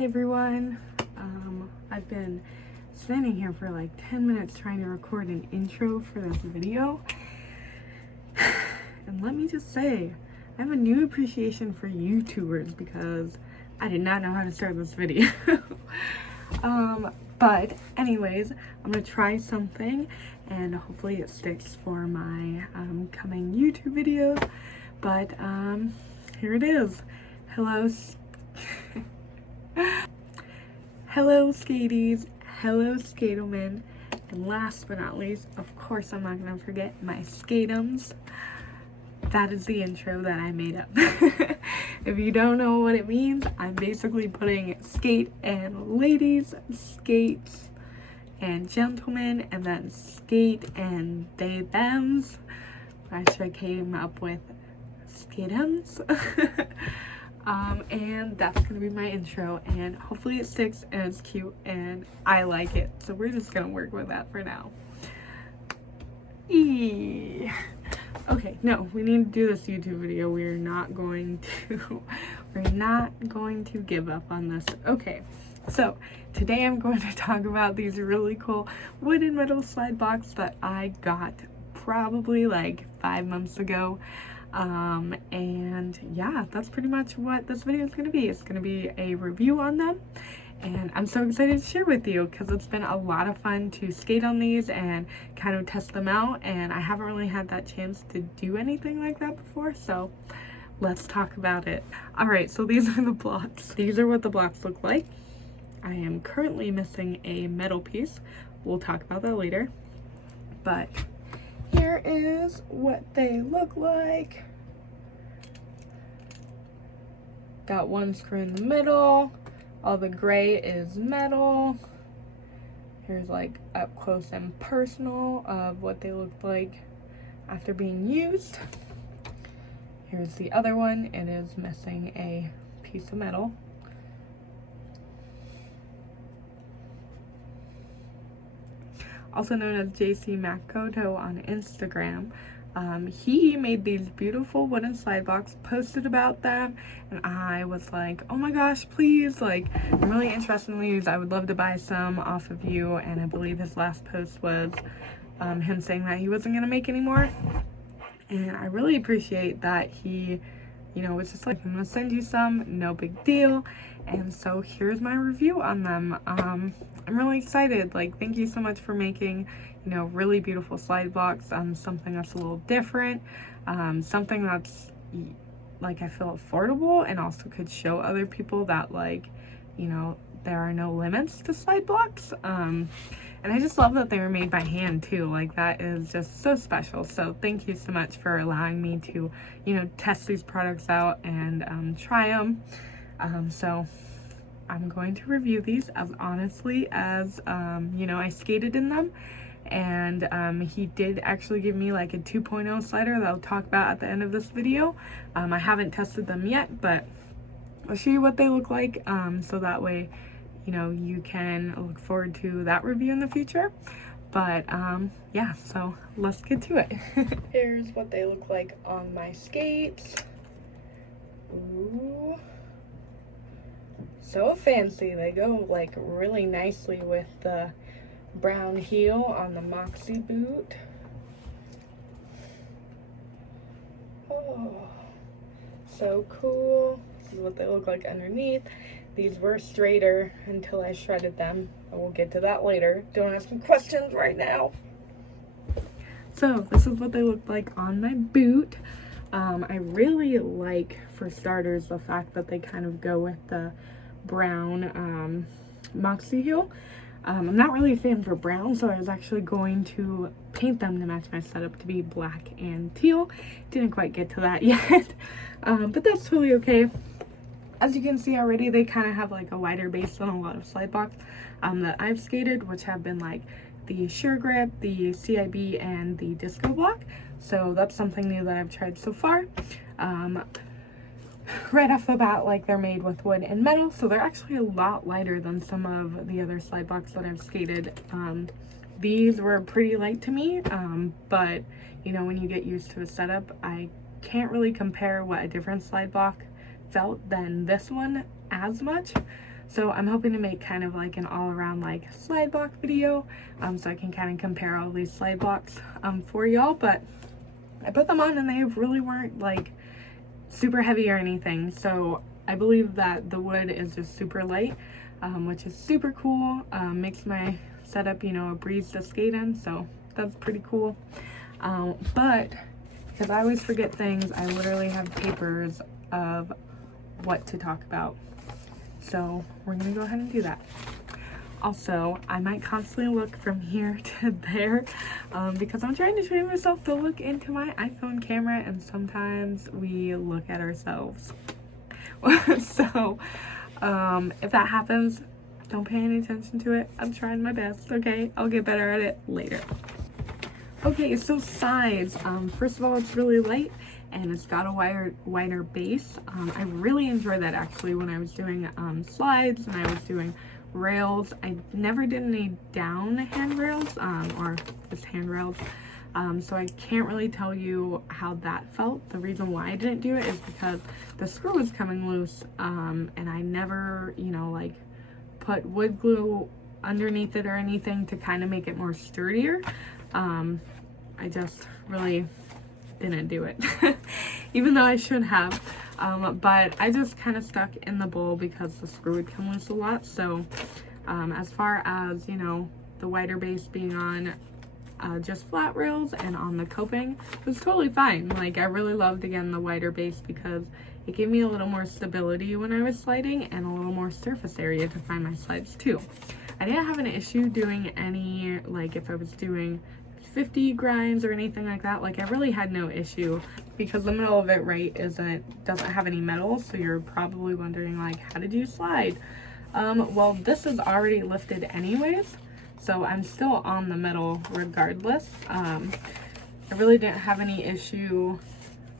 Hey everyone, I've been standing here for like 10 minutes trying to record an intro for this video, and let me just say, I have a new appreciation for YouTubers because I did not know how to start this video. But anyways, I'm gonna try something and hopefully it sticks for my coming YouTube videos. But here it is. Hello skaties, hello skatemen, and last but not least, of course I'm not gonna forget my skatums. That is the intro that I made up. If you don't know what it means, I'm basically putting skate and ladies, skates and gentlemen, and then skate and they thems. I actually came up with skatums. And that's gonna be my intro, and hopefully it sticks and it's cute and I like it, so we're just gonna work with that for now. Okay, no, we need to do this YouTube video. We're not going to give up on this. Okay, so today I'm going to talk about these really cool wood and metal slide blocks that I got probably like 5 months ago. And yeah, that's pretty much what this video is going to be. It's going to be a review on them, and I'm so excited to share with you because it's been a lot of fun to skate on these and kind of test them out, and I haven't really had that chance to do anything like that before, so let's talk about it. Alright, so these are the blocks. These are what the blocks look like. I am currently missing a metal piece. We'll talk about that later, but here is what they look like. Got one screw in the middle. All the gray is metal. Here's like up close and personal of what they look like after being used. Here's the other one. It is missing a piece of metal. Also known as JC Makoto on Instagram. He made these beautiful wooden slide blocks, posted about them, and I was like, oh my gosh, please, like, I'm really interested in these. I would love to buy some off of you. And I believe his last post was him saying that he wasn't gonna make any more, and I really appreciate that he, you know, was just like, I'm gonna send you some, no big deal. And so here's my review on them. I'm really excited. Like, thank you so much for making, you know, really beautiful slide blocks, something that's a little different, something that's like I feel affordable and also could show other people that, like, you know, there are no limits to slide blocks. And I just love that they were made by hand too. Like, that is just so special. So thank you so much for allowing me to, you know, test these products out and try them. So I'm going to review these as honestly as, you know, I skated in them. And he did actually give me like a 2.0 slider that I'll talk about at the end of this video. I haven't tested them yet, but I'll show you what they look like, so that way, you know, you can look forward to that review in the future. But yeah, so let's get to it. Here's what they look like on my skates. Ooh, so fancy. They go like really nicely with the brown heel on the Moxi boot. Oh, so cool. This is what they look like underneath. These were straighter until I shredded them. I will get to that later. Don't ask me questions right now. So this is what they look like on my boot. I really like, for starters, the fact that they kind of go with the brown Moxi heel. I'm not really a fan for brown, so I was actually going to paint them to match my setup to be black and teal. Didn't quite get to that yet, but that's totally okay. As you can see already, they kind of have like a wider base than a lot of slide blocks that I've skated, which have been like the Sure Grip, the CIB, and the Disco block. So that's something new that I've tried so far. Right off the bat, like, they're made with wood and metal, so they're actually a lot lighter than some of the other slide blocks that I've skated. These were pretty light to me, but you know, when you get used to a setup, I can't really compare what a different slide block felt than this one as much. So I'm hoping to make kind of like an all-around like slide block video, so I can kind of compare all these slide blocks for y'all. But I put them on and they really weren't like super heavy or anything, so I believe that the wood is just super light, which is super cool. Makes my setup, you know, a breeze to skate in, so that's pretty cool. But because I always forget things, I literally have papers of what to talk about, so we're gonna go ahead and do that. Also, I might constantly look from here to there because I'm trying to train myself to look into my iPhone camera, and sometimes we look at ourselves. So if that happens, don't pay any attention to it. I'm trying my best, okay? I'll get better at it later. Okay, so sides. First of all, it's really light and it's got a wider base. I really enjoyed that actually when I was doing slides and I was doing rails. I never did any down handrails or just handrails, so I can't really tell you how that felt. The reason why I didn't do it is because the screw was coming loose, and I never, you know, like put wood glue underneath it or anything to kind of make it more sturdier. I just really didn't do it even though I should have. But I just kind of stuck in the bowl because the screw would come loose a lot. So as far as, you know, the wider base being on just flat rails and on the coping, it was totally fine. Like, I really loved, again, the wider base because it gave me a little more stability when I was sliding and a little more surface area to find my slides too. I didn't have an issue doing any, like if I was doing 50 grinds or anything like that, like I really had no issue because the middle of it, right, doesn't have any metal. So you're probably wondering, like, how did you slide? Well, this is already lifted anyways, so I'm still on the metal regardless. I really didn't have any issue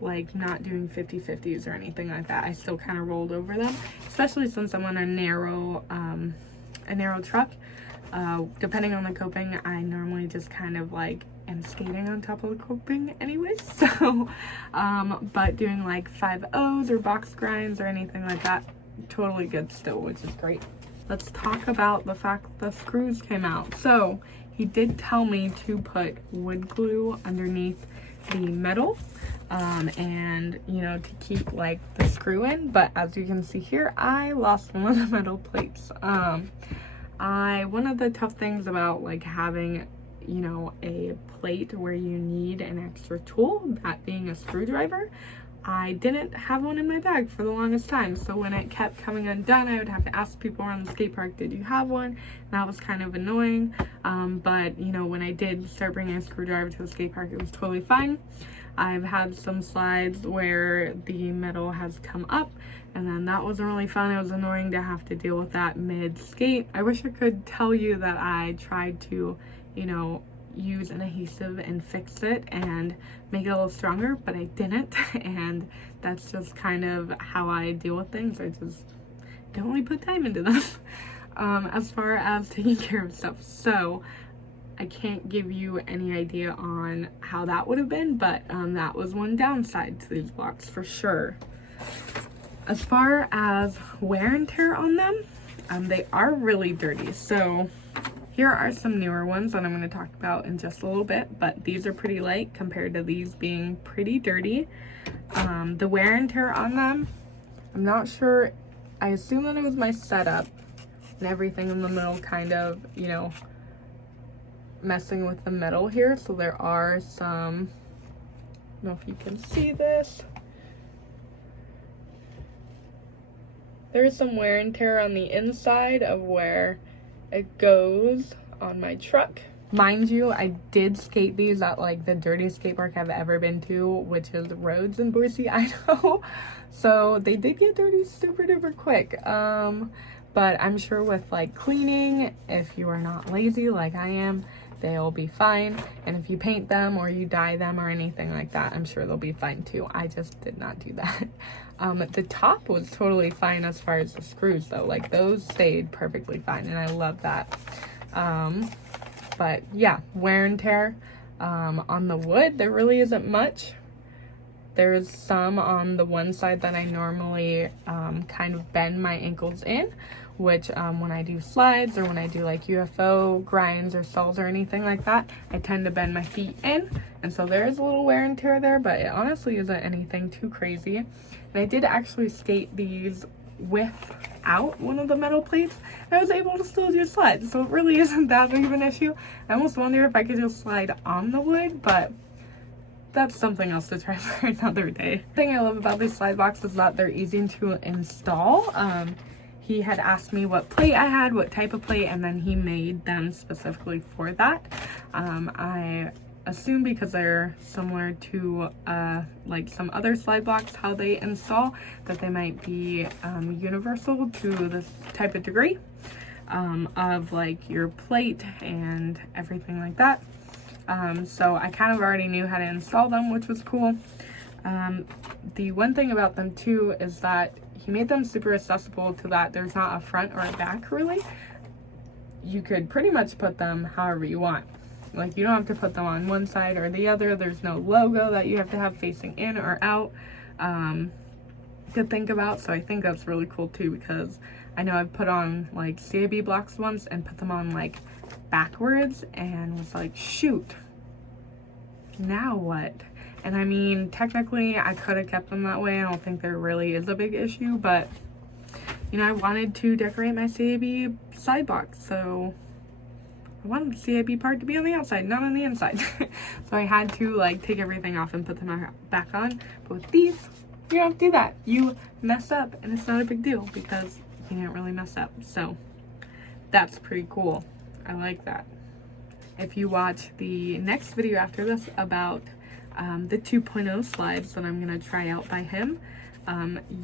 like not doing 50/50s or anything like that. I still kind of rolled over them, especially since I'm on a narrow truck. Depending on the coping, I normally just kind of like am skating on top of the coping anyways. So, but doing like 5/0s or box grinds or anything like that, totally good still, which is great. Let's talk about the fact the screws came out. So he did tell me to put wood glue underneath the metal, and you know, to keep like the screw in, but as you can see here, I lost one of the metal plates. One of the tough things about like having, you know, a plate where you need an extra tool, that being a screwdriver, I didn't have one in my bag for the longest time. So when it kept coming undone, I would have to ask people around the skate park, did you have one? And that was kind of annoying. But you know, when I did start bringing a screwdriver to the skate park, it was totally fine. I've had some slides where the metal has come up, and then that wasn't really fun. It was annoying to have to deal with that mid-skate. I wish I could tell you that I tried to, you know, use an adhesive and fix it and make it a little stronger, but I didn't. And that's just kind of how I deal with things. I just don't really put time into them as far as taking care of stuff. So I can't give you any idea on how that would have been, but that was one downside to these blocks for sure. As far as wear and tear on them, they are really dirty. So here are some newer ones that I'm going to talk about in just a little bit, but these are pretty light compared to these being pretty dirty. The wear and tear on them, I'm not sure. I assume that it was my setup and everything in the middle kind of, you know, messing with the metal here. So there are some, I don't know if you can see this. There is some wear and tear on the inside of where it goes on my truck. Mind you, I did skate these at like the dirtiest skate park I've ever been to, which is Rhodes in Boise, Idaho. So they did get dirty super duper quick. But I'm sure with like cleaning, if you are not lazy like I am, they'll be fine. And if you paint them or you dye them or anything like that, I'm sure they'll be fine too. I just did not do that. The top was totally fine as far as the screws though. Like those stayed perfectly fine and I love that. But yeah, wear and tear on the wood, there really isn't much. There's some on the one side that I normally kind of bend my ankles in, which when I do slides or when I do like UFO grinds or stalls or anything like that, I tend to bend my feet in, and so there is a little wear and tear there, but it honestly isn't anything too crazy. And I did actually skate these without one of the metal plates, and I was able to still do slides, so it really isn't that big of an issue. I almost wonder if I could just slide on the wood, but that's something else to try for another day. The thing I love about these slide blocks is that they're easy to install. He had asked me what plate I had, what type of plate, and then he made them specifically for that. I assume because they're similar to like some other slide blocks, how they install, that they might be universal to this type of degree of like your plate and everything like that. So I kind of already knew how to install them, which was cool. The one thing about them too is that he made them super accessible to that there's not a front or a back really. You could pretty much put them however you want. Like, you don't have to put them on one side or the other. There's no logo that you have to have facing in or out to think about. So I think that's really cool too, because I know I've put on like CIB blocks once and put them on like backwards and was like, shoot, now what? And I mean, technically I could have kept them that way. I don't think there really is a big issue, but you know, I wanted to decorate my CIB side box, so I wanted the CIB part to be on the outside, not on the inside. So I had to like take everything off and put them back on. But with these, you don't have to do that. You mess up and it's not a big deal because you didn't really mess up. So that's pretty cool. I like that. If you watch the next video after this about the 2.0 slides that I'm gonna try out by him,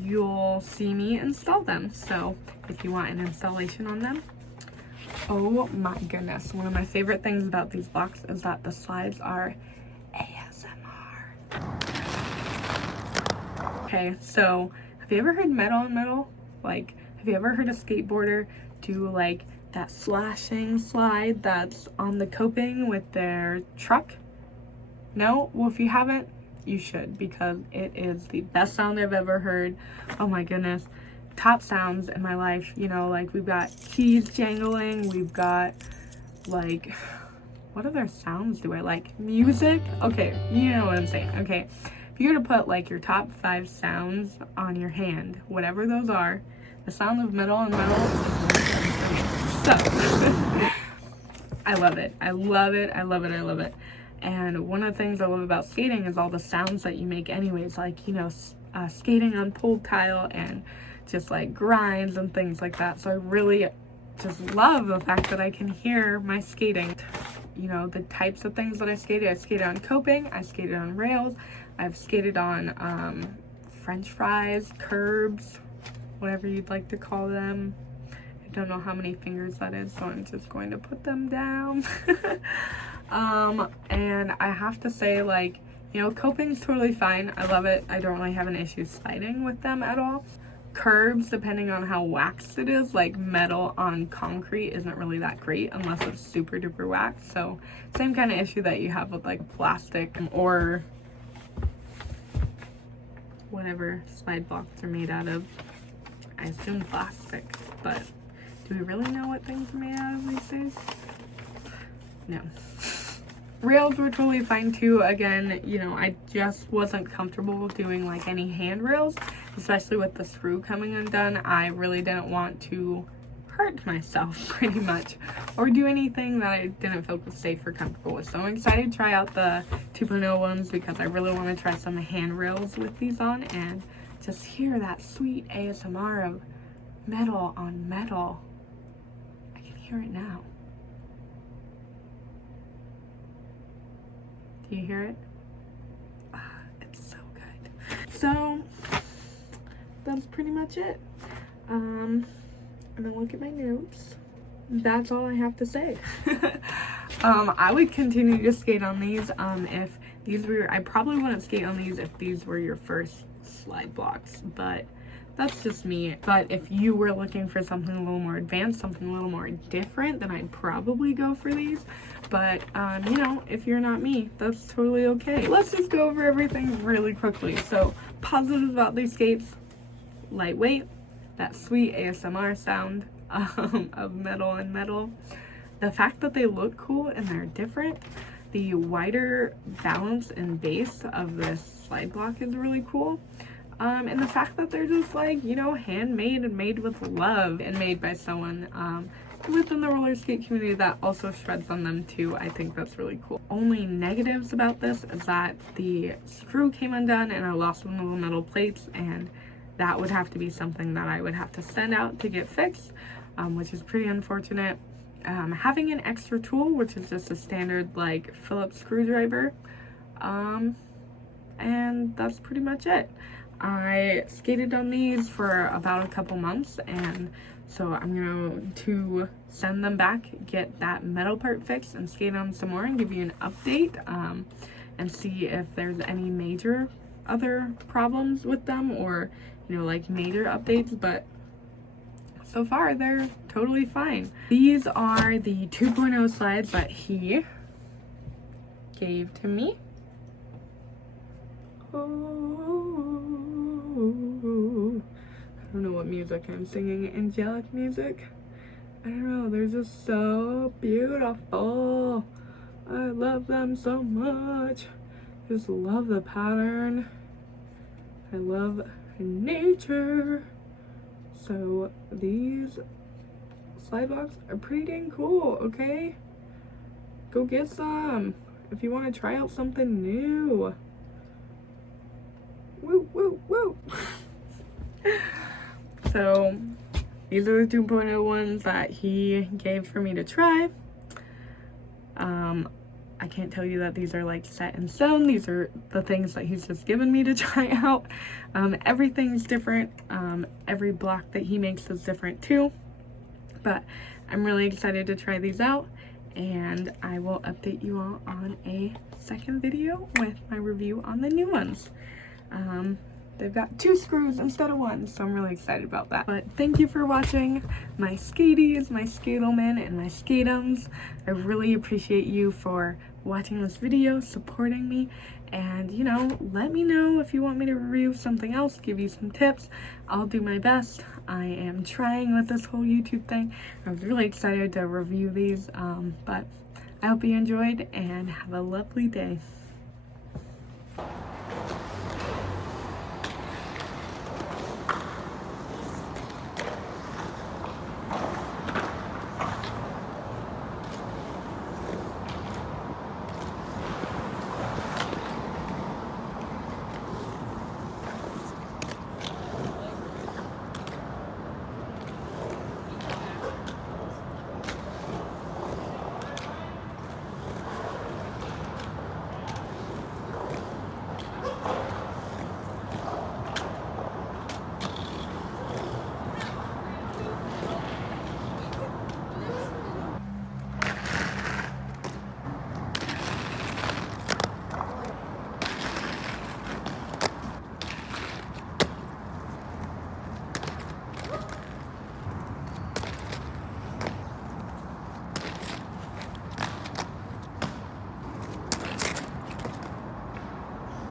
you'll see me install them. So if you want an installation on them, oh my goodness, one of my favorite things about these blocks is that the slides are ASMR. Okay, so have you ever heard metal on metal? Like, have you ever heard a skateboarder do like that slashing slide that's on the coping with their truck? No? Well, if you haven't, you should, because it is the best sound I've ever heard. Oh my goodness. Top sounds in my life, you know, like we've got keys jangling, we've got like, what other sounds do I like? Music? Okay, you know what I'm saying. Okay, if you were to put like your top 5 sounds on your hand, whatever those are, the sound of metal and metal is so I love it. I love it. I love it. I love it. And one of the things I love about skating is all the sounds that you make anyways, like, you know, skating on pulled tile and just like grinds and things like that. So I really just love the fact that I can hear my skating. You know, the types of things that I skated on coping, I skated on rails, I've skated on french fries, curbs, whatever you'd like to call them. I don't know how many fingers that is, so I'm just going to put them down. And I have to say, like, you know, coping's totally fine. I love it. I don't really have an issue sliding with them at all. Curbs, depending on how waxed it is, like metal on concrete isn't really that great unless it's super duper waxed. So same kind of issue that you have with like plastic or whatever slide blocks are made out of. I assume plastic, but do we really know what things are made out of these days? No. Rails were totally fine too. Again, you know, I just wasn't comfortable doing like any handrails, especially with the screw coming undone. I really didn't want to hurt myself pretty much or do anything that I didn't feel safe or comfortable with. So I'm excited to try out the 2.0 ones because I really want to try some handrails with these on and just hear that sweet ASMR of metal on metal. I can hear it now. Do you hear it? It's so good. So that's pretty much it. And then look at my notes. That's all I have to say. I would continue to skate on these if these were, I probably wouldn't skate on these if these were your first slide blocks, but That's just me. But if you were looking for something a little more advanced, something a little more different, then I'd probably go for these. But, you know, if you're not me, that's totally okay. Let's just go over everything really quickly. So, positives about these skates: lightweight, that sweet ASMR sound of metal and metal. The fact that they look cool and they're different. The wider balance and base of this slide block is really cool. And the fact that they're just like, you know, handmade and made with love and made by someone within the roller skate community that also shreds on them too. I think that's really cool. Only negatives about this is that the screw came undone and I lost one of the metal plates, and that would have to be something that I would have to send out to get fixed, which is pretty unfortunate. Having an extra tool, which is just a standard like Phillips screwdriver, and that's pretty much it. I skated on these for about a couple months, and so I'm going to send them back, get that metal part fixed, and skate on some more and give you an update, and see if there's any major other problems with them, or, you know, like major updates. But so far they're totally fine. These are the 2.0 slides that he gave to me. I don't know what music I'm singing. Angelic music? I don't know. They're just so beautiful. I love them so much. Just love the pattern. I love nature. So these slide blocks are pretty dang cool, okay? Go get some if you want to try out something new. Woo, woo, woo. So these are the 2.0 ones that he gave for me to try. I can't tell you that these are like set in stone. These are the things that he's just given me to try out. Everything's different. Every block that he makes is different too. But I'm really excited to try these out, and I will update you all on a second video with my review on the new ones. They've got 2 screws instead of 1, so I'm really excited about that. But thank you for watching my skaties, my skateomen, and my skateums. I really appreciate you for watching this video, supporting me, and, you know, let me know if you want me to review something else, give you some tips. I'll do my best. I am trying with this whole YouTube thing. I was really excited to review these, but I hope you enjoyed and have a lovely day.